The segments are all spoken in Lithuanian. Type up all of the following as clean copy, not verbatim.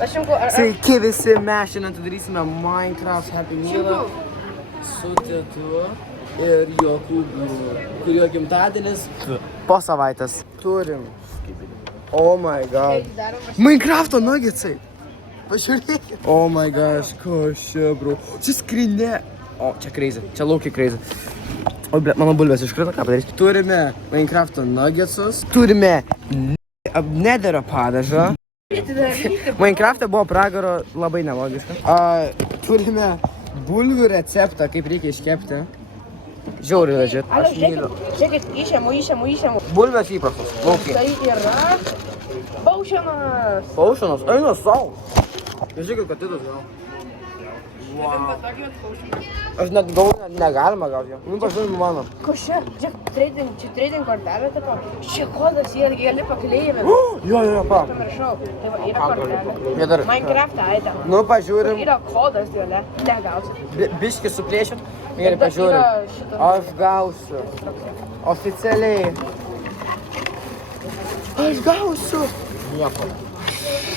Sveiki visi, mes šiandien atidarysime Minecraft Happy Meal'ą su tėtu ir Jokūbu, kurio gimtadienis po savaitės. Turim. Oh my god. Minecraft'o nuggetsai. Pažiūrėkit. Oh my gosh, kas čia, bro. Čia skrinė. O, čia crazy. Čia laukiai crazy. O, mano bulvės iškrito, ką padarys. Turime Minecraft'o nuggetsus. Turime Netherio padažą. Minecraft'e buvo pragaro labai nelogiška. Turime bulvių receptą, kaip reikia iškepti. Žiauriai legit. Aš myliu. Žiūrėkit, išėmu. Bulvės įprastos, laukiai. Tai yra paušienas. Paušienas? Eina sau. Žiūrėkit, kad titas gal. Wow. Aš net galvoju, negalima gauti jo. Pažiūrėjau mano. Kas čia? Čia trading kortelė, tipo. Čia kodas, jie gali pakleivint. Jo, pa. Pamiršau. Tai va, yra kortelė. Minecraft'ą aitę. Nu, pažiūrim. Yra kodas, jole. Negausit. Biškį suplėšim. Gerai, pažiūrim. Aš gausiu. Oficialiai. Aš gausiu. Nieko.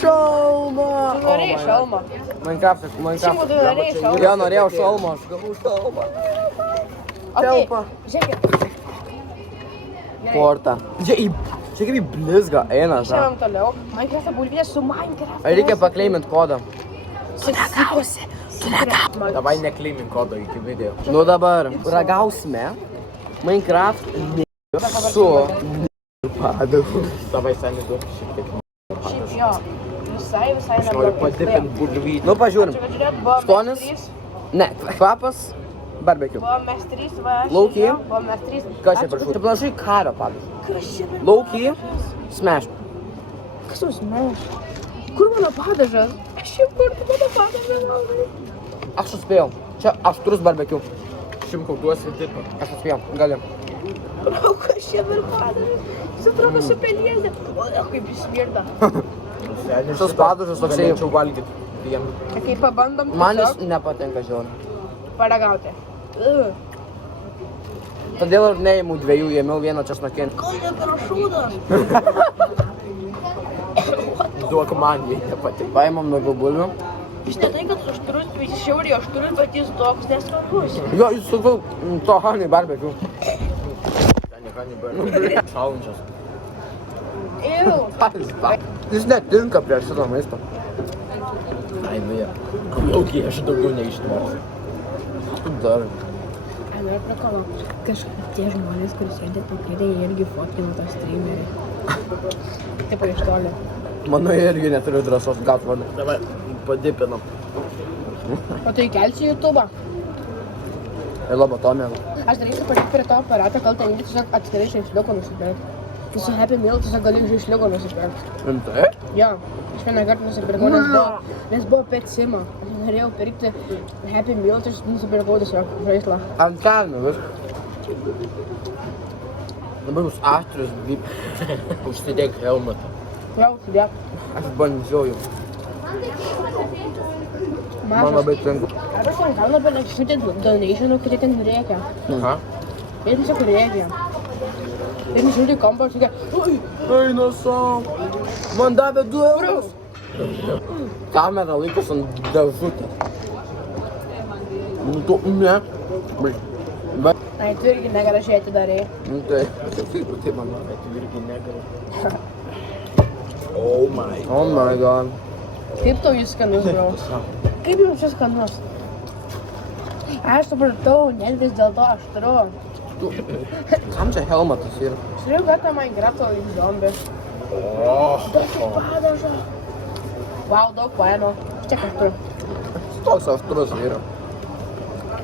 Šalmą. Tu norėjai šalmą. Minecraft'as. Šimu, tu norėjai šalmą. Jo, norėjau šalmą, aš gavau šalmą. Telpa. Žiūrėkit. Portą. Čia kaip į blizgą eina. Šiandien toliau. Minecraft'ą bulvės su Minecraft'ą. Ar reikia pakleimint kodą? Tu negausi. Davai nekleimint kodą iki video. Nu dabar ragausime Minecraft su padažu. Davai seniai duok šiek tiek. Šiaip jo. Visai Aš noriu padipint bulvį. Nu pažiūrim. Skonis? Ne. Kvapas? Barbecue. Buvom mes trys, va. Lauky? Buvom mes trys. Kas čia prašau? Tai panašu į kario padažą. Kas čia? Lauky? Smash. Kas jau smash? Kur mano padažas? Aš jau kur mano padažas? Aš suspėjau. Čia aštrus barbecue. Šimkau duosi dipą. Aš suspėjau. Gali. Kas čia dar padažas? Jis atrodo su peliezė. O, kaip jis smirda. Šis padažas toksai. Galėčiau valgyti. Tai kaip pabandom Man jis tiesiog nepatinka žiauriai. paragauti. Todėl ir neėmiau dviejų, ėmiau vieną česnakinį. Ką ne per šūdas? Duok man, jei nepatinka. Paimam nuo bulvių. Jis ne tai, kad aštrus, bet jis šiauriai aštrus, bet jis toks nesvarbus. Jo, jis sukau to honey barbecue. Challenge'as. Jis netinka prie šito maisto. Ai, nu jie. Laukiai, aš daugiau neištversiu. Kaip dar? Ai, noriu prakolo. Kažkaip tie žmonės, kuris sėdė pakėdė, jie irgi fotkino tą streamerį. Taip, iš toli. Mano irgi neturiu drąsos gaut vadą. Davai, padipinam. O tai kelsi YouTube'ą. Ir lobotomija. Aš darysiu padėti prie to aparato, kol ten jį tiesiog atskirai žaisliuko nusipirkti. Tu su Happy Meal tiesiog gali žaisliuko nusipirkti. Rimtai? Jo, aš vieną kartą nusipirkau, nes buvo pet simo. Aš norėjau pirkti Happy Meal, tai aš nusipirkau tiesiog žaislą. Ant kelnių viskas. Dabar bus aštrius bip. Užsidėk helmetą. Jau, sudėk. Aš bandžiau jau. Man labai tinka. Arba šiandien gauna per nekščiutį donationų, kurie ten rėkia. Aha. Jie tiesiog rėkia. Ir nežiūrė kampą ir sakė, oi, Eina sau. Man davė 2 eurus. Kamera laikas ant dėžutės. Nu tu, ne. Bet, ai, tu irgi negražiai atidarei. nu tai, tai man davė. Tu irgi negali. Oh my. Oh my god. Kaip tau jis skanus, bro? Kaip jums šis skanus? Aš supratau, net vis dėl to aštru. Kam čia helmetas yra? Žiūrėjau, kad tą Minecraft'o į zombį. Daug padažo. Vau, daug paėmiau. Čia kartu. Toks aštrus yra.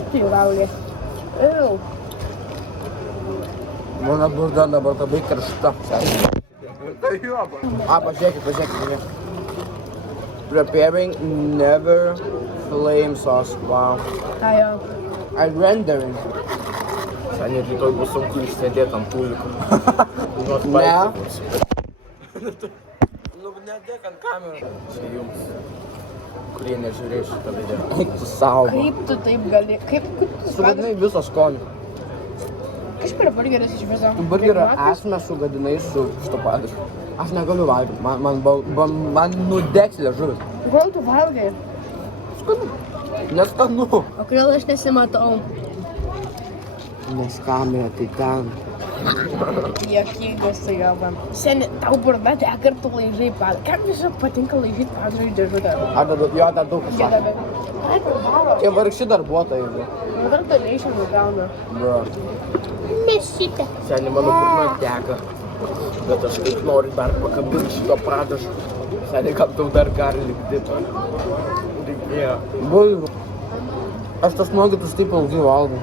Tu jau valgai. Iu. Mano burda dabar labai karšta. Pažiūrėkit. Preparing never flame sauce. Wow. Ką jo? I rendering. Seniai rytoj bus sunku išsėdėti ant pulikų. Ne. Nu, nedėk ant kamerą. Čia jums, kurie nežiūrės šitą video. Tu saugo. Kaip tu taip gali? Kaip tu Sugadinai visą skonį. Kas per burgeris iš viso? Burgerio esmę sugadinai su šito padažu. Aš negaliu valgyti, man nudegs liežuvis. Kodėl tu valgai? Skanu. Neskanu. O kodėl aš nesimatau? Nes kamera tai ten. Jokingas tai galva. Seni, tau burda teka ir tu laižai padą. Kam visą patinka laižyti padą iš dėžutę? Ar dar daug kas sako. Gėdame. Ai, pavaro. Tie vargši darbuotojai. Dar donation gauna. Bro. Mešytė. Seniai mano burna teka. Bet aš kaip noriu dar pakabinti šito padažą. Seniai, kam tau dar gali likti. Reikėjo. Bulvių. Aš tas nuogitus taip ilgai valgau.